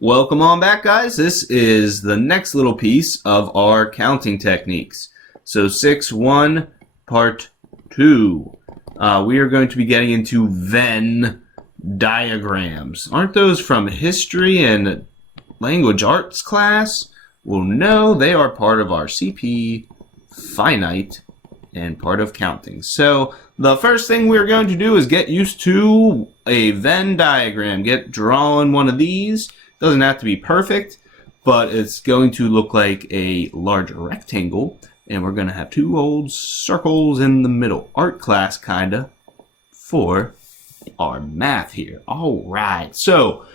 Welcome on back, guys. This is the next little piece of our counting techniques. So 6-1 part 2. We are going to be getting into Venn diagrams. Aren't those from history and language arts class? Well, no, they are part of our CP finite and part of counting. So the first thing we're going to do is get used to a Venn diagram. Get drawing one of these. Doesn't have to be perfect, but it's going to look like a large rectangle, and we're going to have two old circles in the middle. Art class, kinda, for our math here. All right, so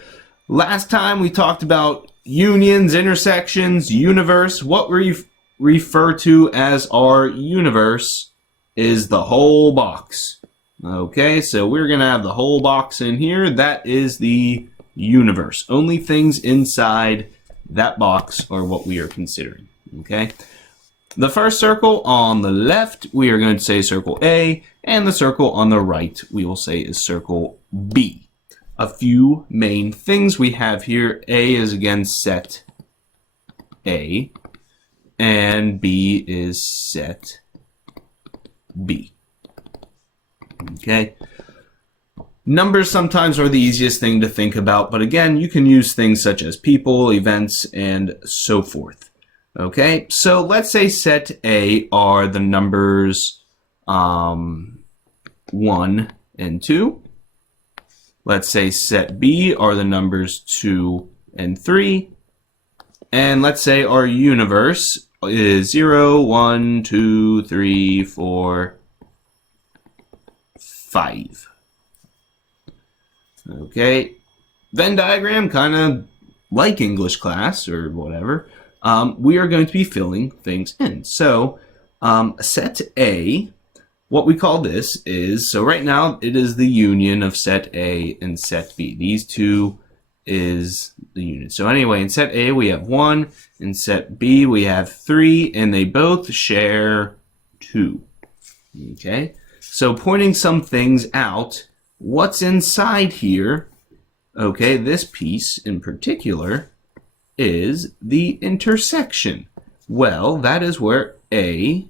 last time we talked about unions, intersections, universe. What we refer to as our universe is the whole box. Okay, so we're going to have the whole box in here. That is the universe. Only things inside that box are what we are considering. Okay. The first circle on the left, we are going to say circle A, and the circle on the right, we will say is circle B. A few main things we have here. A is again set A, and B is set B. Okay. Numbers sometimes are the easiest thing to think about, but again, you can use things such as people, events, and so forth. Okay, so let's say set A are the numbers 1 and 2. Let's say set B are the numbers 2 and 3. And let's say our universe is 0, 1, 2, 3, 4, 5. Okay, Venn diagram, kind of like English class or whatever. We are going to be filling things in. So set A, what we call this is, so right now it is the union of set A and set B. These two is the union. So anyway, in set A we have 1, in set B we have 3, and they both share 2. Okay, so pointing some things out, what's inside here, okay, this piece in particular, is the intersection. Well, that is where A,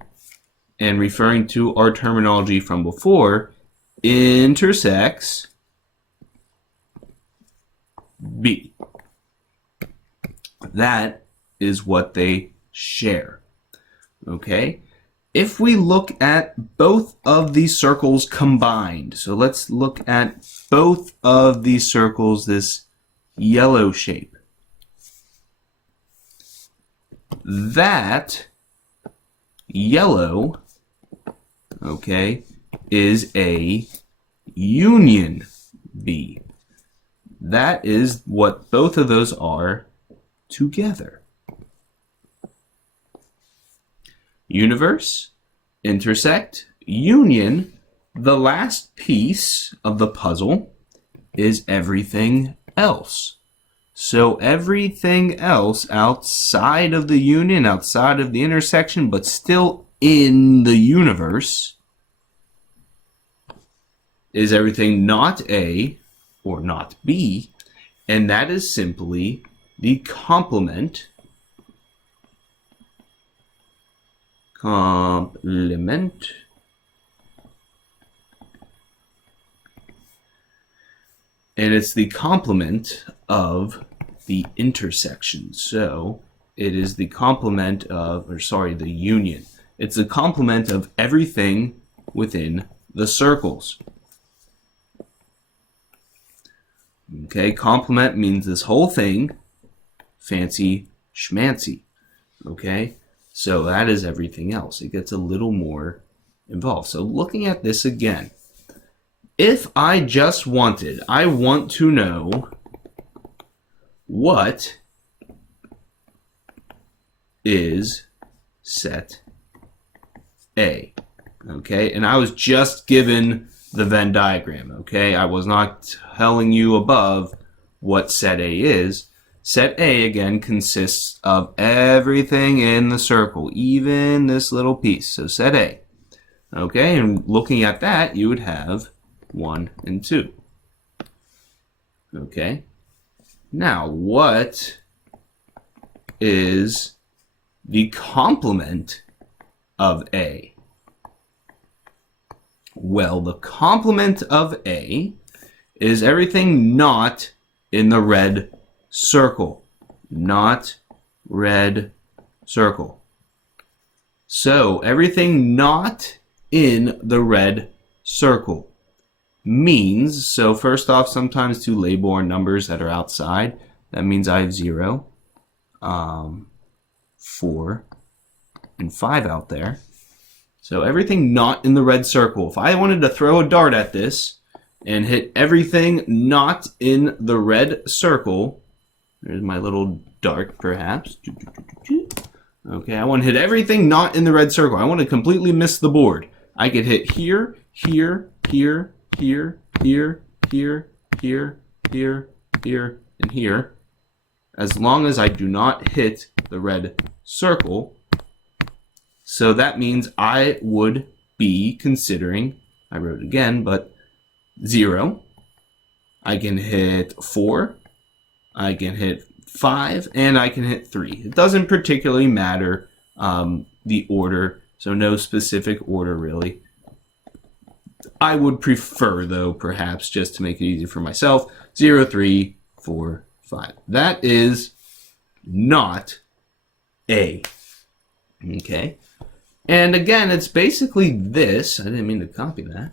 and referring to our terminology from before, intersects B. That is what they share. Okay? If we look at both of these circles combined, so let's look at both of these circles, this yellow shape. That yellow, okay, is a union B. That is what both of those are together. Universe, intersect, union. The last piece of the puzzle is everything else. So everything else outside of the union, outside of the intersection, but still in the universe, is everything not A or not B, and that is simply the complement and it's the complement of the intersection. So it is the complement of, the union. It's the complement of everything within the circles. Okay, complement means this whole thing, fancy schmancy. Okay, so that is everything else. It gets a little more involved. So looking at this again, if I just wanted, I want to know what is set A. Okay, and I was just given the Venn diagram. Okay, I was not telling you above what set A is. Set A, again, consists of everything in the circle, even this little piece. So set A. Okay, and looking at that, you would have 1 and 2. Okay, Now, what is the complement of A? Well, the complement of A is everything not in the red circle. Not red circle. So, everything not in the red circle means, so first off, sometimes to label our numbers that are outside, that means I have 0, 4, and 5 out there. So everything not in the red circle. If I wanted to throw a dart at this and hit everything not in the red circle, there's my little dart perhaps. Okay, I want to hit everything not in the red circle. I want to completely miss the board. I could hit here, here, here, here, here, here, here, here, here, and here. As long as I do not hit the red circle. So that means I would be considering, I wrote it again, but 0. I can hit 4. I can hit 5, and I can hit 3. It doesn't particularly matter the order, so no specific order really. I would prefer, though, perhaps, just to make it easy for myself, 0, 3, 4, 5. That is not A. Okay? And again, it's basically this. I didn't mean to copy that.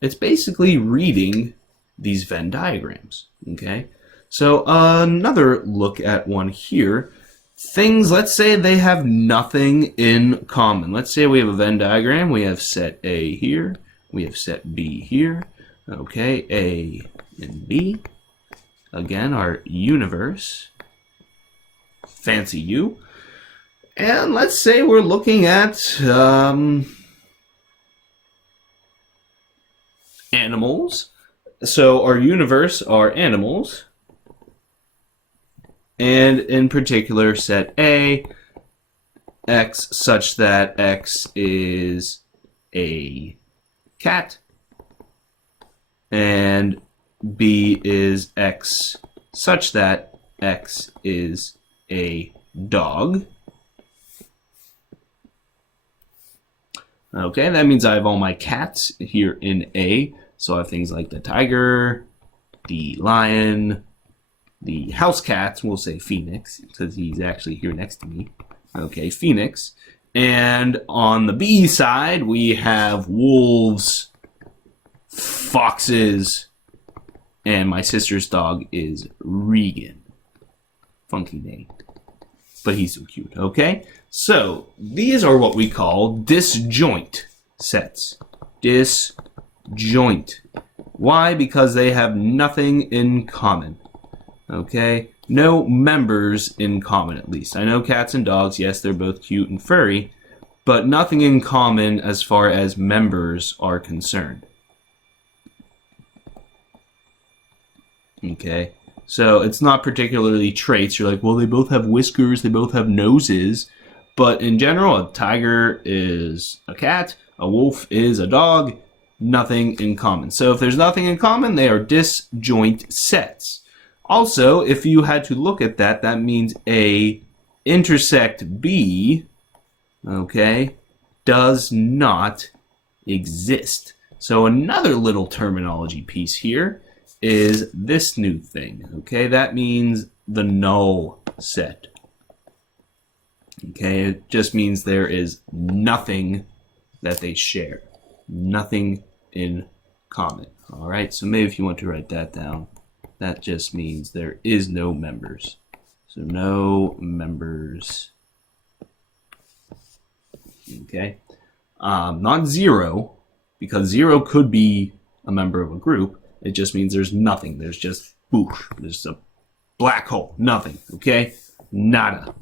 It's basically reading these Venn diagrams. Okay? So another look at one here. Things, let's say they have nothing in common. Let's say we have a Venn diagram. We have set A here. We have set B here. Okay, A and B. Again, our universe. Fancy you. And let's say we're looking at animals. So our universe are animals. And in particular, set A, X such that X is a cat, and B is X such that X is a dog. Okay, that means I have all my cats here in A. So I have things like the tiger, the lion, the house cat, we'll say Phoenix, because he's actually here next to me. Okay, Phoenix. And on the B side, we have wolves, foxes, and my sister's dog is Regan. Funky name. But he's so cute, okay? So, these are what we call disjoint sets. Disjoint. Why? Because they have nothing in common. Okay? No members in common, at least. I know cats and dogs, yes, they're both cute and furry, but nothing in common as far as members are concerned. Okay? So it's not particularly traits. You're like, well, they both have whiskers, they both have noses. But in general, a tiger is a cat, a wolf is a dog, nothing in common. So if there's nothing in common, they are disjoint sets. Also, if you had to look at that, that means A intersect B, okay, does not exist. So another little terminology piece here is this new thing, okay? That means the null set. Okay, it just means there is nothing that they share. Nothing in common. All right, so maybe if you want to write that down, that just means there is no members. So no members. Okay, not 0, because 0 could be a member of a group. It just means there's nothing. There's just boosh. There's a black hole. Nothing. Okay? Nada.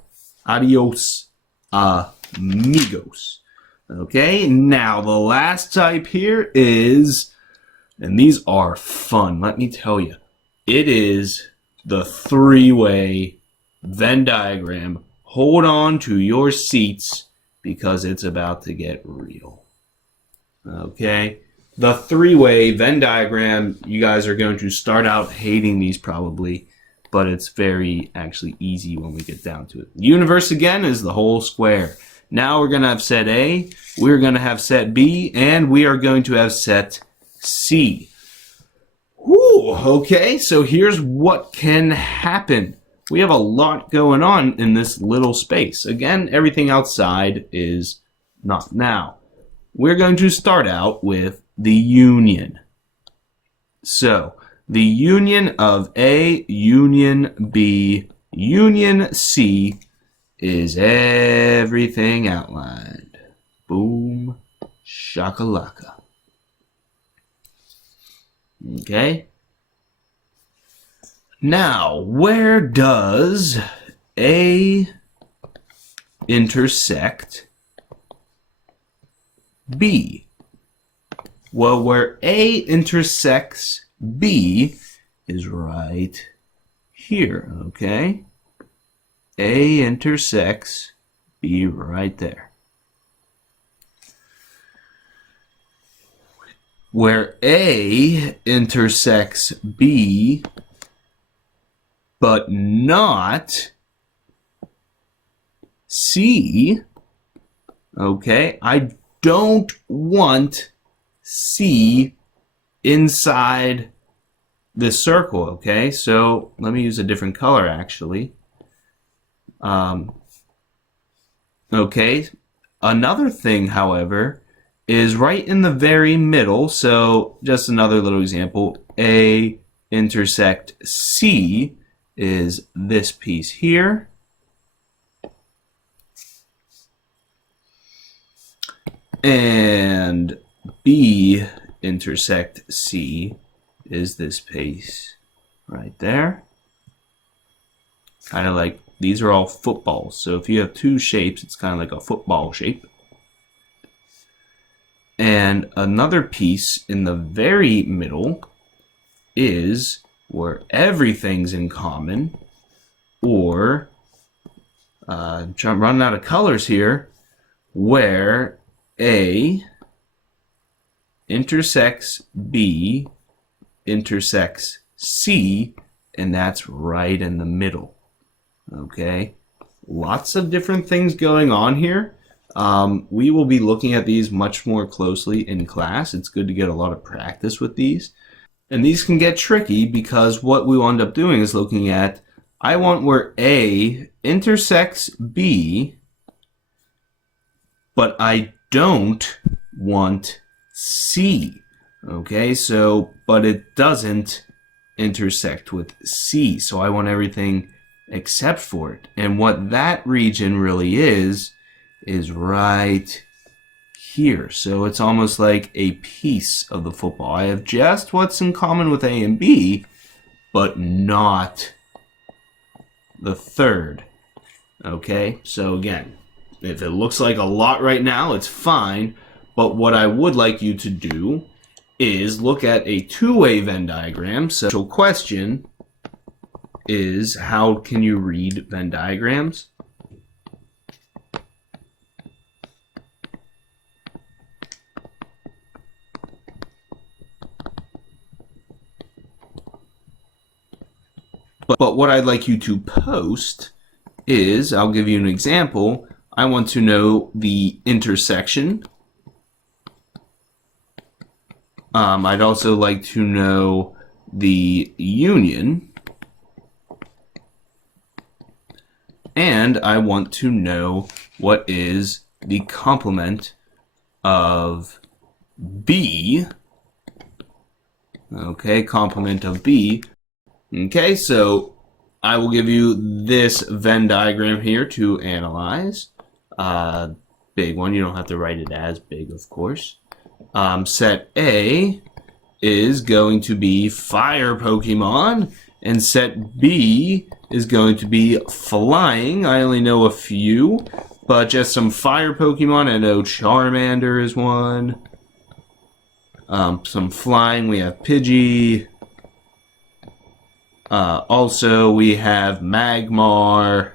Adios, amigos. Okay? Now, the last type here is, and these are fun, let me tell you. It is the three-way Venn diagram. Hold on to your seats because it's about to get real. Okay? The three-way Venn diagram, you guys are going to start out hating these probably, but it's very actually easy when we get down to it. The universe again is the whole square. Now we're going to have set A, we're going to have set B, and we are going to have set C. Whew, okay, so here's what can happen. We have a lot going on in this little space. Again, everything outside is not now. We're going to start out with the union. So, the union of A, union B, union C is everything outlined. Boom, shakalaka. Okay. Now, where does A intersect B? Well, where A intersects B is right here, okay? A intersects B right there. Where A intersects B, but not C, okay? I don't want C inside this circle, okay? So let me use a different color actually. Okay, another thing, however, is right in the very middle. So just another little example. A intersect C is this piece here. And B intersect C is this piece right there. Kind of like, these are all footballs. So if you have two shapes, it's kind of like a football shape. And another piece in the very middle is where everything's in common, or I'm running out of colors here, where A intersects B intersects C, and that's right in the middle. Okay, lots of different things going on here. We will be looking at these much more closely in class. It's good to get a lot of practice with these. And these can get tricky because what we will end up doing is looking at, I want where A intersects B, but I don't want C. Okay, so, but it doesn't intersect with C. So I want everything except for it. And what that region really is right here. So it's almost like a piece of the football. I have just what's in common with A and B, but not the third. Okay, so again, if it looks like a lot right now, it's fine. But what I would like you to do is look at a two-way Venn diagram. So the question is, how can you read Venn diagrams? But what I'd like you to post is, I'll give you an example. I want to know the intersection. I'd also like to know the union. And I want to know what is the complement of B. Okay, complement of B. Okay, so I will give you this Venn diagram here to analyze. Big one, you don't have to write it as big, of course. Set A is going to be fire Pokemon, and set B is going to be flying. I only know a few, but just some fire Pokemon. I know Charmander is one. Some flying, we have Pidgey. Also, we have Magmar.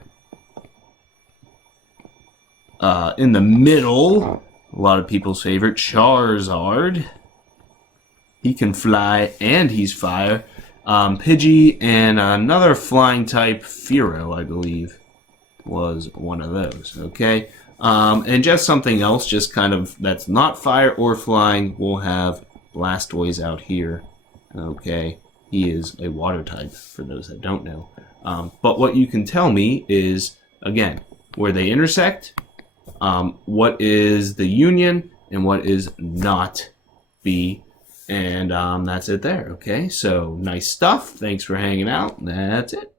In the middle, a lot of people's favorite, Charizard. He can fly and he's fire. Pidgey, and another flying type, Fearow, I believe, was one of those. Okay, and just something else, just kind of that's not fire or flying. We'll have Blastoise out here. Okay, he is a water type for those that don't know. But what you can tell me is, again, where they intersect, what is the union, and what is not B. And that's it there. Okay, so nice stuff. Thanks for hanging out. That's it.